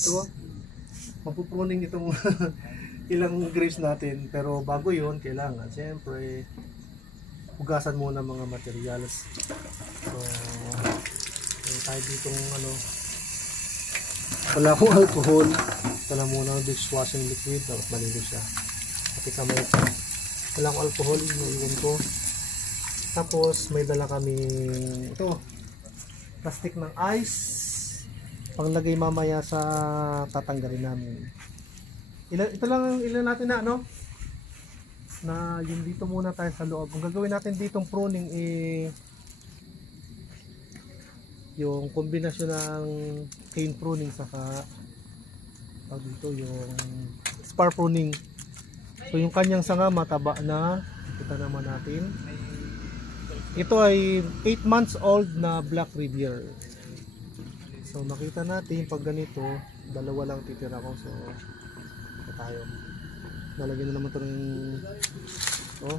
So, mapupruning itong ilang grapes natin, pero bago yon kailangan siyempre hugasan muna mga materials. So, tayo ditong wala akong alcohol, wala muna dishwashing liquid, dapat malinis siya. Pati kamay ko, wala akong alcohol, naiwan ko. Tapos may dala kami ito, plastic ng ice, panglagay mamaya sa tatanggalin namin. Ito lang ilan natin na na yun, dito muna tayo sa loob. Ang gagawin natin ditong pruning yung kombinasyon ng cane pruning saka dito yung spar pruning. So yung kanyang sanga mataba na, kita naman natin. Ito ay 8 months old na Black Riviere. So nakita natin pag ganito, dalawa lang titira ko. So ito tayo. Lalagyan na naman ito ng so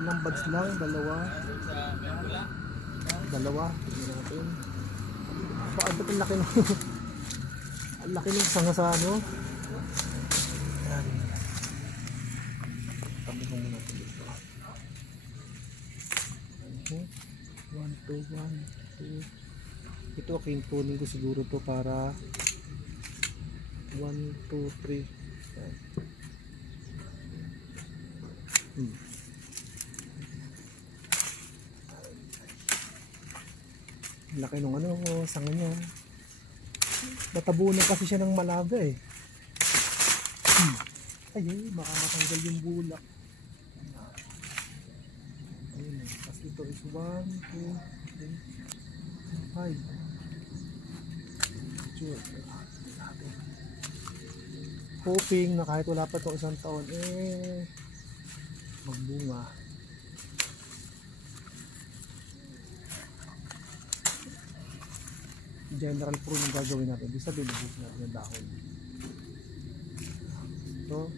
ilang buds lang, dalawa. Tignan natin. Bakit ang laki ng ang laki ng sanga sa Yan. Tabi ko muna ito dito. 1, 2, 1, 2. Ito okay, pruning ko siguro to para 1, 2, 3. Laki nung sanga niya. Natabunan kasi siya ng malaga eh. Ay, baka matanggal yung bulak. Ayun, kasi ito is 1, 2, 3, 5. Sure. Hoping na kahit wala pa itong isang taon magbunga. General pruning gagawin natin. Di sabihin lubos natin yung dahon. Ito.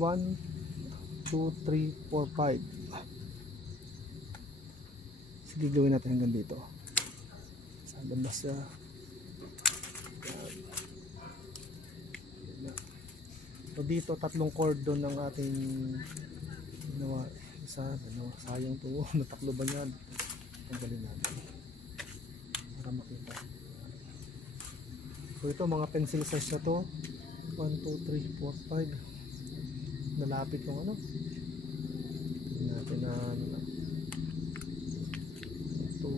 1, 2, 3, 4, 5. Sige, gawin natin hanggang dito. Sa banda siya. So dito tatlong cordon ng ating ginawa. Isa, sayang to. Nataklo ba yan? Tanggalin natin para makita. So ito mga pencil size na to. 1, 2, 3, 4, 5. Nalapit yung tingnan natin na ito.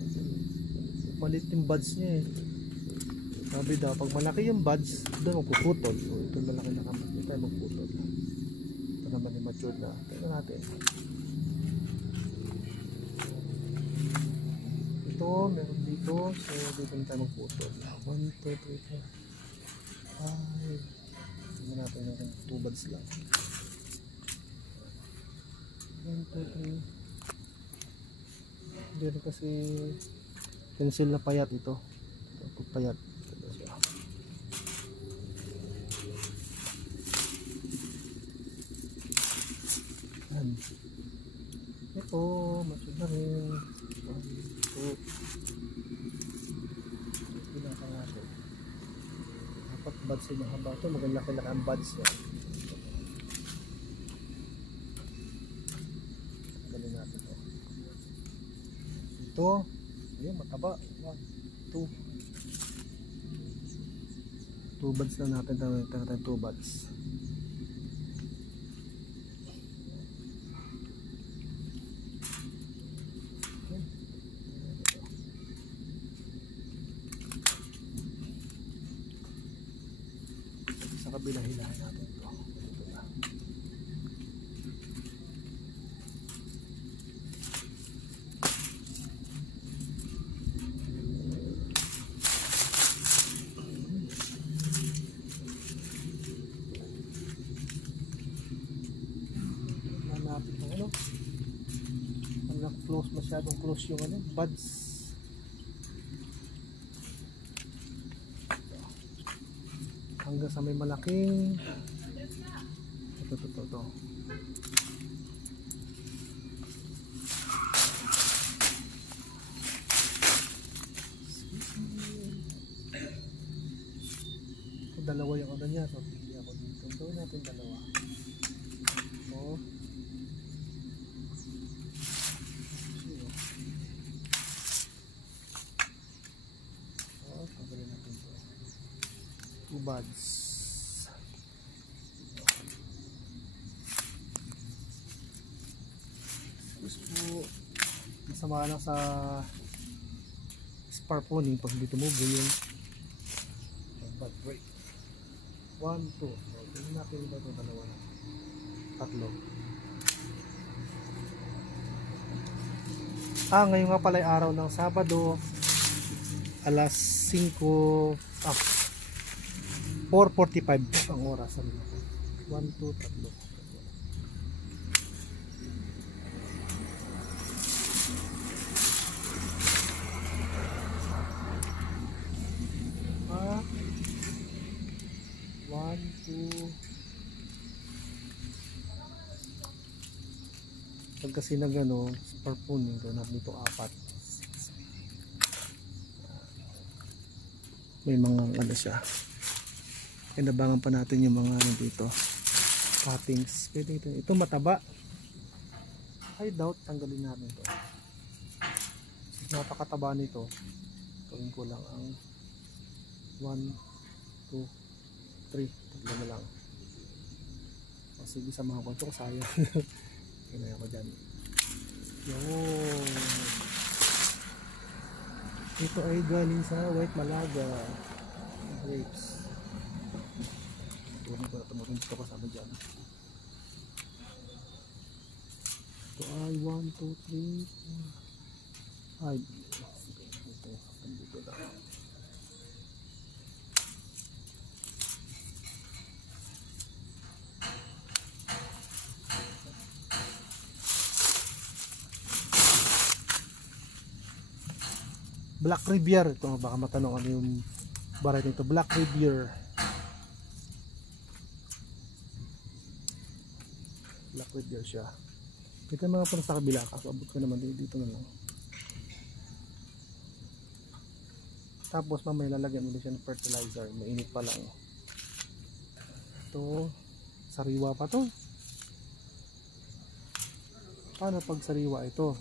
Malit yung buds niya eh. Sabi daw pag malaki yung buds doon magpuputol. So ito malaki na kamay, hindi tayo magputol. Ito naman yung mature na. Tingnan natin. Ito meron dito, so dito na tayo magputol. 1, 2, 3, 4, 5. Tingnan natin yung 2 buds lang. 1, 2, 3. Dito kasi pencil na payat ito. Ito payat. Ito, masyad na rin. 1, 2. Pinaka natin. Dapat buds yung mahaba ito. Magandang ang buds niya. Galing natin ito. Ito. Ayun, mataba. 1, 2. 2 buds lang natin. Tawag natin 2 buds. Sa kabilang hilahin natin ito. Ito na. Malapit ng close, masyadong close yung buds. Hanggang sa may malaking ito. dalawa yung ano niya. So pili ako dito. Gawin natin dalawa. So tanggalin natin ito. 2 buds. Po, masama lang sa spar pruning pag hindi tumubo yung bud break. 1, 2. Tingnan natin ba ito, dalawa na, tatlo. Ngayon nga pala ay araw ng Sabado, alas 5, 4:45 ang oras. 1, 2, 3. Pag kasi na gano'n, spar pruning, gano'n nito 4. May mga ano siya. Kinabangan pa natin yung mga ano dito, cuttings. Pwede ito. Ito mataba. I doubt tanggalin natin ito. Napakataba nito. Gawin ko lang ang 1, 2, 3. Tatlo na lang. O sige, samahan ko ito. Sayang. Kinaya ko dyan. Yun. Ito ay galing sa White Malaga grapes. Tuwag ko na tumutong dito kasama dyan. Ito ay 1, 2, 3, 4. Ay, ito. Dito lang. Black Riviere, ito baka matanong ano yung variety nito. Black Riviere. Black Riviere siya. Ito mga pang sa kabila, kakabot ko naman dito na lang. Tapos mamaya lalagyan ulit siya ng fertilizer, mainit pa lang. Ito, sariwa pa to. Paano pag sariwa ito?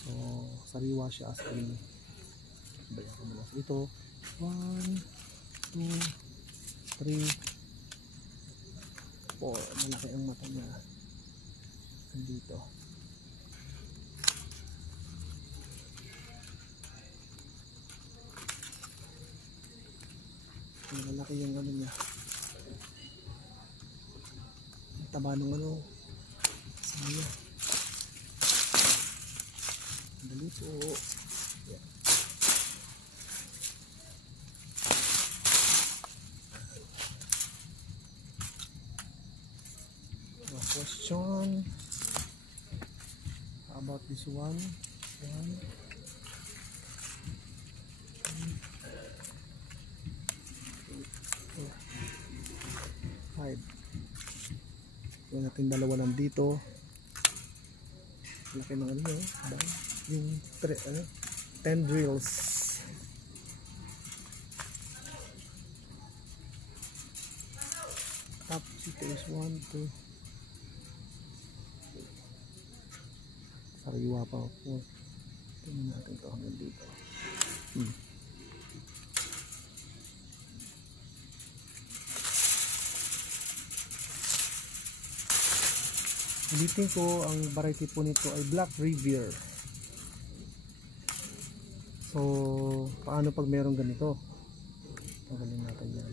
So, sariwa siya as in. Bayan ko muna. Ito, 1, 2, 3, 4. Malaki ang mata niya. Dito. Malaki yung ano niya. Ang taba ng ano. Sana. Dali po. Yeah. Question. How about this one? 5. Yung natin dalawa lang dito. Laki ng ano yun. Yung tendrils. Tapos ito is 1, 2. Sariwa pa po. Tingnan natin ito hanggang dito. Ulitin ko, ang variety po nito ay Black Riviere. So, paano pag meron ganito? Tanggalin natin yan.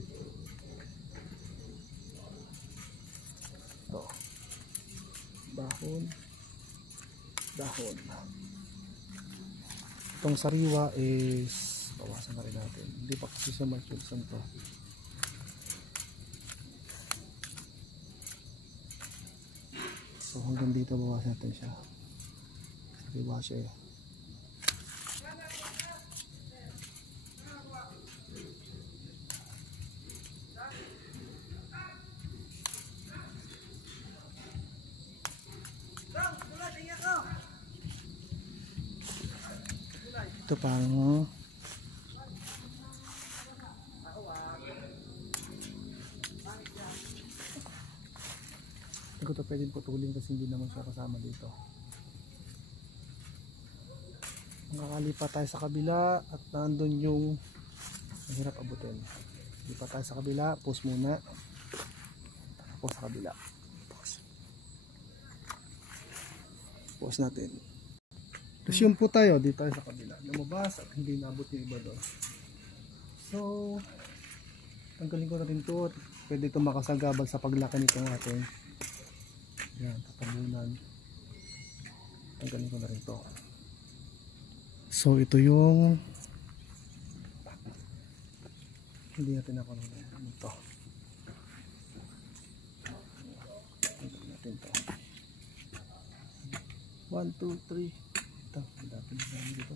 Ito. Dahon. Dahon. Itong sariwa is, bawasan na rin natin. Hindi pa kasi siya mag-chulsan to. So hanggang dito bawasan natin siya. Sariwa siya eh. Ito pang ko ito pwedeng putulin kasi hindi naman siya kasama dito. Makakalipat tayo sa kabila at nandun yung mahirap abutin. Lipat tayo sa kabila, pause muna. Pause sa kabila. Pause natin. Resume po tayo, dito tayo sa kabila. Lumabas at hindi nabot yung iba doon. So, tanggalin ko na rin ito. Pwede ito makasagabal sa paglaki nito natin. Yan, tatabunan. Tanggalin ko na rin ito. So, ito yung hindi natin ako ito. Tanggalin natin ito. 1, 2, 3. Ito, dapat na dito.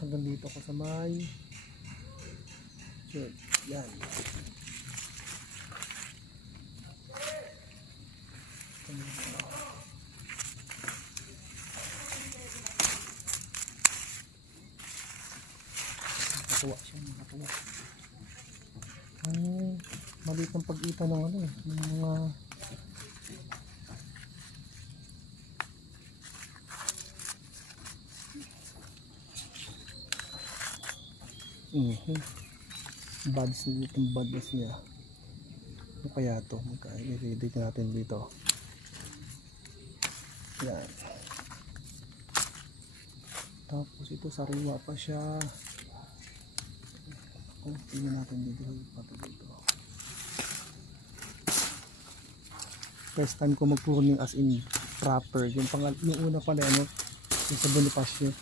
Hanggang dito ako sa may shirt. Yan. Nakatuwa siya, nakatuwa. Maliit ng pag-ita ng ano eh, ng mga buds niya, itong buds niya. Ano kaya ito? Magka-edit natin dito. Yan. Tapos ito sariwa pa siya. Tingnan natin dito. Pato dito. First time ko mag-pruning as in proper. Yung una pala ano, yung sa Bonifacio.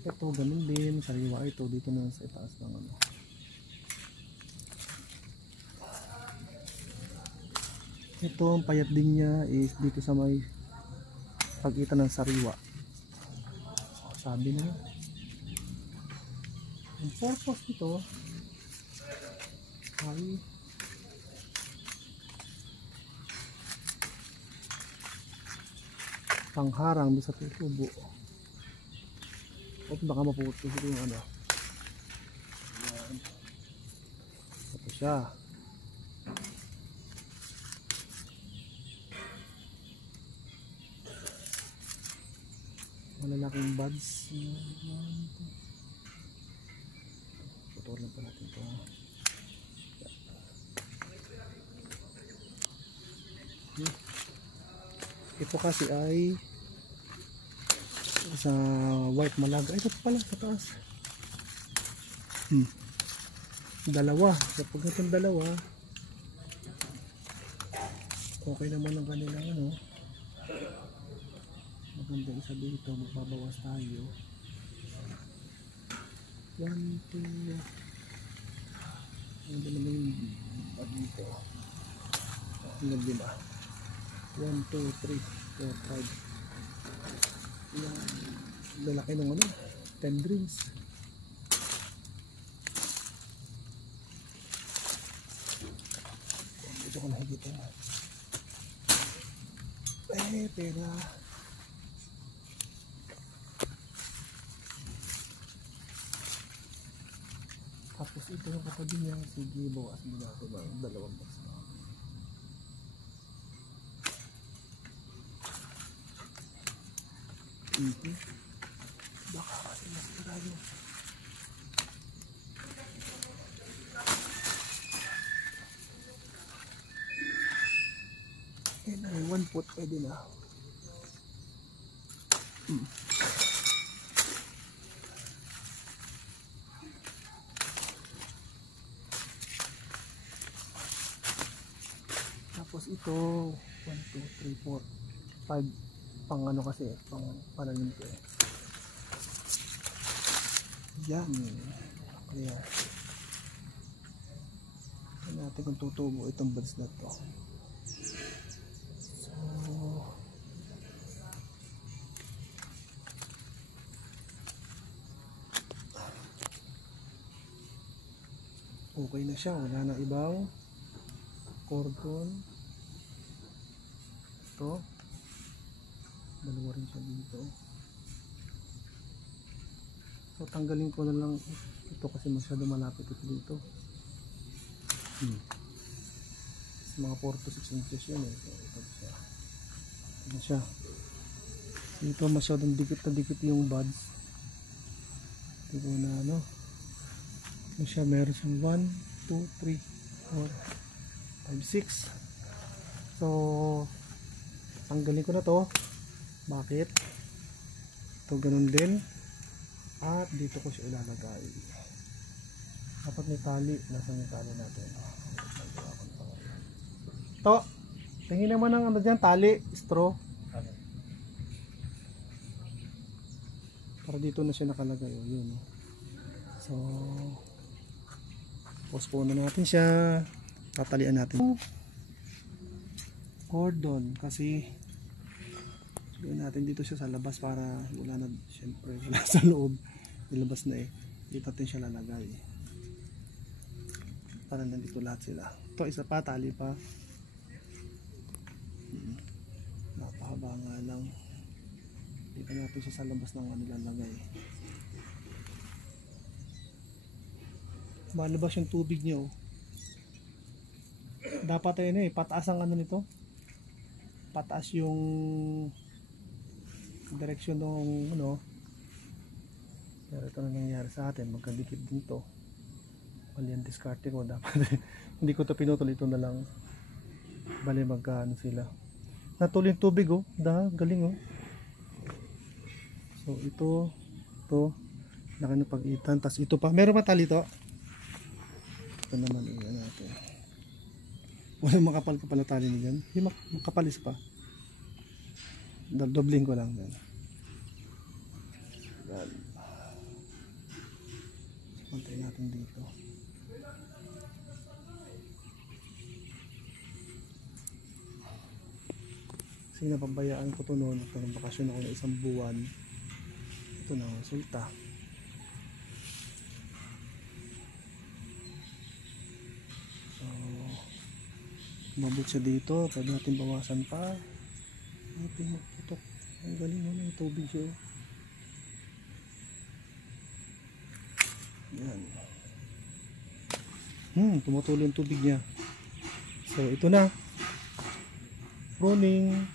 Ito ganun din, sariwa ito dito na sa itaas ng ano. Ito ang payat din niya is dito sa may pagitan ng sariwa. Sabi na. Ang purpose nito ay pangharang doon sa tubo. O baka maputos ito yung ano. Ayan. Ito siya. Malalaking buds. Putulin pa natin ito. Ito kasi ay sa white malaga. Ito pala sa taas. Dalawa. Kapag itong dalawa, okay naman ang kanilang ano. Maganda isa dito. Magbabawas tayo. 1, 2. Ano ba naman yung bag dito? Hanggang 5. 1, 2, 3, 4, 5. Yung lalaki ng ano, tendrils. Dito ko nakikita. Pera. Tapos ito yung katabi niya. Sige, bawas mo natin ng 2 box na. Baka kasi nasira yun. Yan ay 1 foot pwede na. Tapos ito 1, 2, 3, 4, 5 pang ano kasi, pang pananim ko eh. Yan. Kaya tignan natin kung tutubo itong buds na to. So okay na siya, wala na ibang cordon. Ito dalawa rin siya dito. So tanggalin ko na lang ito kasi masyado malapit ito dito. Mga 4 to 6 inches yun eh. So ito siya. Ito siya. So, ito masyadong dikit na dikit yung buds. Ito na ano. Ito siya, meron siyang 1, 2, 3, 4, 5, 6. So tanggalin ko na to. Bakit? Ito ganun din. At dito ko siya ilalagay. Dapat may tali. Nasaan yung tali natin? To, tingin naman ng ano dyan, tali, straw. Para dito na siya nakalagay. O, yun. So, postpone na natin siya. Tatalian natin. Cordon, kasi gawin natin dito siya sa labas para wala na, syempre, wala sa loob. Nilabas na eh. Dito natin siya lalagay. Para nandito lahat sila. Ito, isa pa, tali pa. Napahaba nga lang. Dito natin siya sa labas ng nilalagay. Malabas yung tubig niyo. Dapat ano eh, pataas ang ano nito. Pataas yung direksyon ng ano. Pero ito na nangyayari sa atin, magkadikit din to. Mali ang diskarte ko, dapat hindi ko to pinutol, ito na lang. Bali magkaano sila. Natuloy yung tubig oh, galing oh. So ito nakanapag-itan, tas ito pa, meron pa tali to. Ito naman iyan natin. Walang makapal-kapal na tali niyan. Hindi makapalis pa. Dobling ko lang yan. Puntayin natin dito. Kasi napabayaan ko to noon. Parang bakasyon ako na 1 buwan. Ito na ang resulta. So, umabot siya dito. Pwede natin bawasan pa. Natin magputok. Ang galing mo na yung tubig siya. Yan. Tumutuloy yung tubig niya. So, ito na. Pruning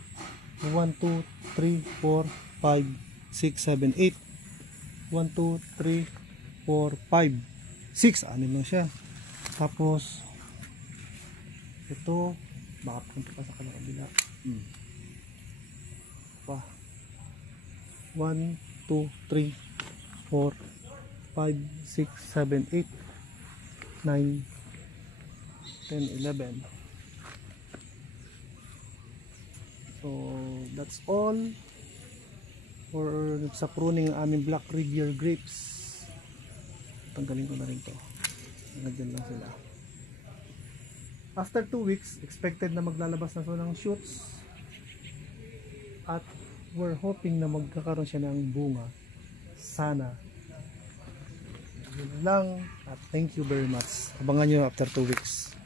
1, 2, 3, 4, 5, 6, 7, 8. 1, 2, 3, 4, 5, 6. Anim lang siya. Tapos, ito, baka punta pa sa kabila. Pa. 1, 2, 3, 4, 5, 6, 7, 8, 9, 10, 11. So, that's all for sa pruning ng aming Black Rivier grapes. Tanggalin ko na rin to. Nandiyan lang sila. After 2 weeks, expected na maglalabas na ito ng shoots. At we're hoping na magkakaroon siya ng bunga. Sana. Yun lang. At thank you very much. Abangan nyo after 2 weeks.